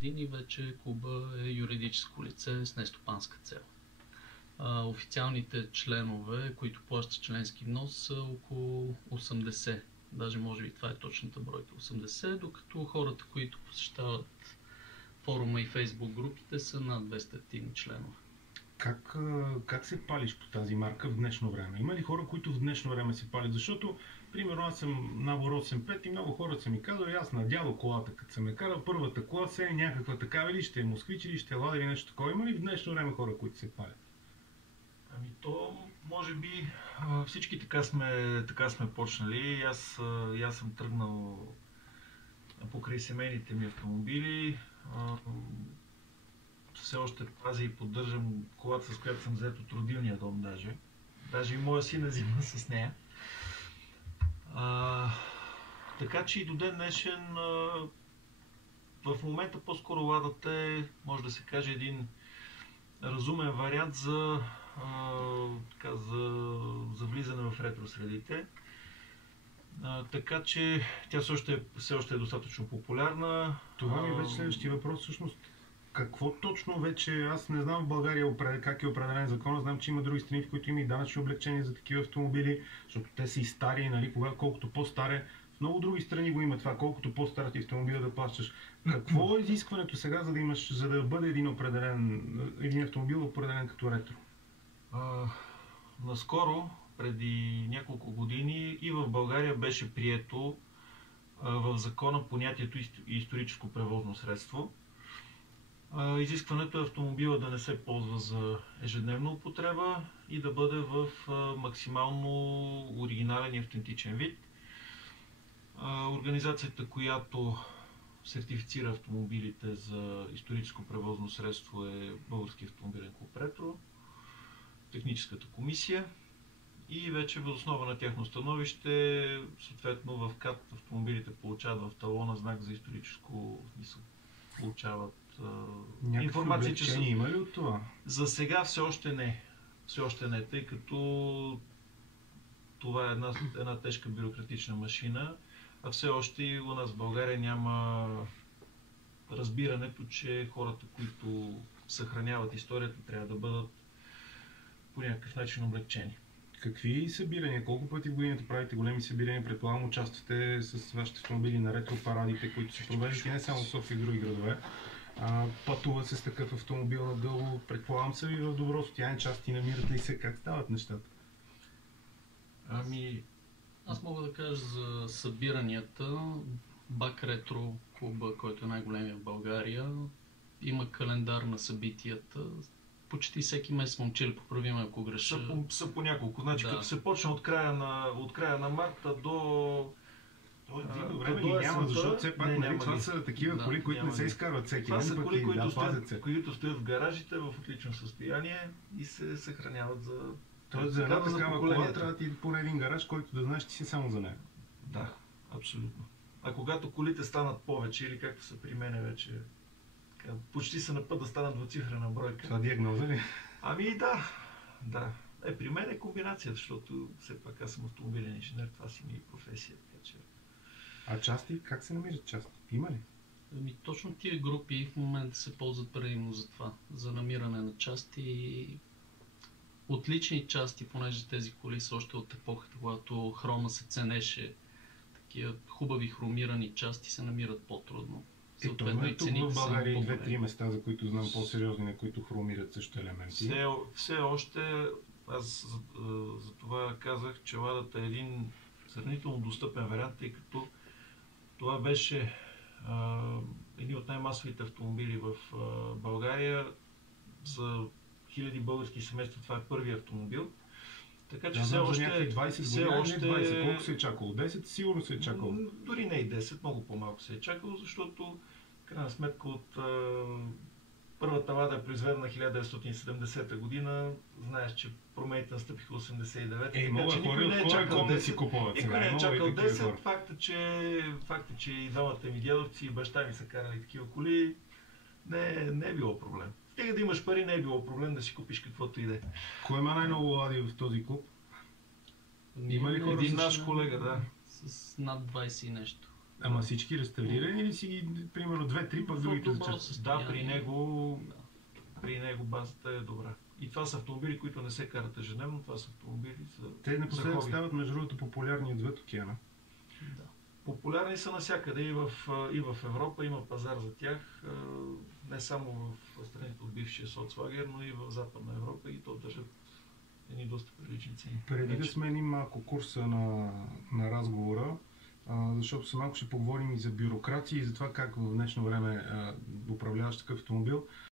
години вече клуба е юридическо лице с нестопанска цел. Официалните членове, които плащат членски внос, са около 80. Даже може би това е точната бройка 80, докато хората, които посещават форума и фейсбук групите, са над 200 активни членове. Как се палиш по тази марка в днешно време? Има ли хора, които в днешно време се палят? Защото, примерно, аз съм набор 8.5 и много хора са ми казали, аз на дядо колата, като съм ме карал първата кола, се е някаква такава или ще е москвич, или ще е лада или нещо такова. Има ли в днешно време хора, които се палят? Ами то, може би, всички така сме почнали. Аз съм тръгнал покрай семейните ми автомобили. Все още пазя и поддържам колата, с която съм взет от родилния дом даже. Даже и моя син е взима с нея. Така че и до ден днешен в момента по-скоро ладата е, може да се каже, един разумен вариант за влизане в ретро средите. Така че тя все още е достатъчно популярна. Това ми беше следващия въпрос всъщност. Какво точно вече, аз не знам в България как е определен закон, знам, че има други страни, в които има и данъчни облекчения за такива автомобили, защото те са и стари, нали, колкото по-старе. В много други страни го има това, колкото по-стар ти автомобил да плащаш. Какво е изискването сега, за да бъде един автомобил определен като ретро? Наскоро, преди няколко години, и в България беше прието в закона понятието историческо превозно средство. Изискването е автомобила да не се ползва за ежедневна употреба и да бъде в максимално оригинален и автентичен вид. Организацията, която сертифицира автомобилите за историческо превозно средство, е Български автомобилен клуб Ретро, техническата комисия, и вече въз основа на тяхно становище, съответно в КАТ автомобилите получават в талона знак за историческо, получават информация, че са... Има ли от това? За сега все още не, тъй като това е една тежка бюрократична машина, а все още у нас в България няма разбирането, че хората, които съхраняват историята, трябва да бъдат по някакъв начин облегчени. Какви събирания? Колко пъти в годината правите големи събирания? Предполагам, участвате с вашите автомобили на ретро парадите, които се провеждат и не само в София, и в други градове. Пътуват се с такъв автомобил надълго. Предполагам, са ви в добро състояние, части намират ли се? Как стават нещата? Аз мога да кажа за събиранията. Бак Ретро клуба, който е най-големия в България, има календар на събитията. Почти всеки месец, момчели, поправим ако греша. Са по няколко. Значи, като се почне от края на марта до... Време ли няма, защото все пак това са такива коли, които не се изкарват всеки ден. Това са коли, които стоят в гаражите в отлично състояние и се съхраняват за... Тоест за една такава кола трябва да ти поне един гараж, който да знаеш, че си само за нея. Да, абсолютно. А когато колите станат повече, или както са при мене вече, почти са на път да станат двуцифрена бройка. Това диагноза ли? Да. При мен е комбинацията, защото все пак аз съм автомобилен инженер, това си ми е професия. Че... А части? Как се намират части? Има ли? Точно тия групи в момента се ползват предимно за това, за намиране на части. Отлични части, понеже тези коли са още от епохата, когато хрома се ценеше. Такива хубави хромирани части се намират по-трудно. Това е тук в България и 2-3 места, за които знам по-сериозни, на които хромират също елементи. Все още, аз за това казах, че ладата е един сравнително достъпен вариант, тъй като това беше един от най-масовите автомобили в България. За хиляди български семейства това е първи автомобил. Така че все още... 20 години, 20. Колко се е чакало? 10? Сигурно се е чакало. Дори не и 10, много по-малко се е чакало, защото в крайна сметка от първата лада е произведена 1970 година. Знаеш, че промените настъпиха 89. Мога хора от кой ком да си купуват сега. Никой не е чакал 10. Факт е, че и двамата ми дядовци и баща ми са карали такива коли. Не е било проблем. Стига да имаш пари, не е било проблем да си купиш каквото и да е. Кой има най-много лади в този клуб? Има ли хора? Един наш колега, да. С над 20 и нещо. Ама всички реставрирани или си ги, примерно, 2-3, пък В другите добро част? състояние. Да, при него базата е добра. И това са автомобили, които не се карат ежедневно, това са автомобили Те за напоследък хоби. стават, между другото, популярни отвъд океана. Да. Популярни са навсякъде и в Европа, има пазар за тях, не само в страните от бившия соцлагер, но и в Западна Европа, и то държат едни доста прилични цени. Преди да сменим малко курса на разговора, защото след малко ще поговорим и за бюрокрация и за това как в днешно време управляваш такъв автомобил.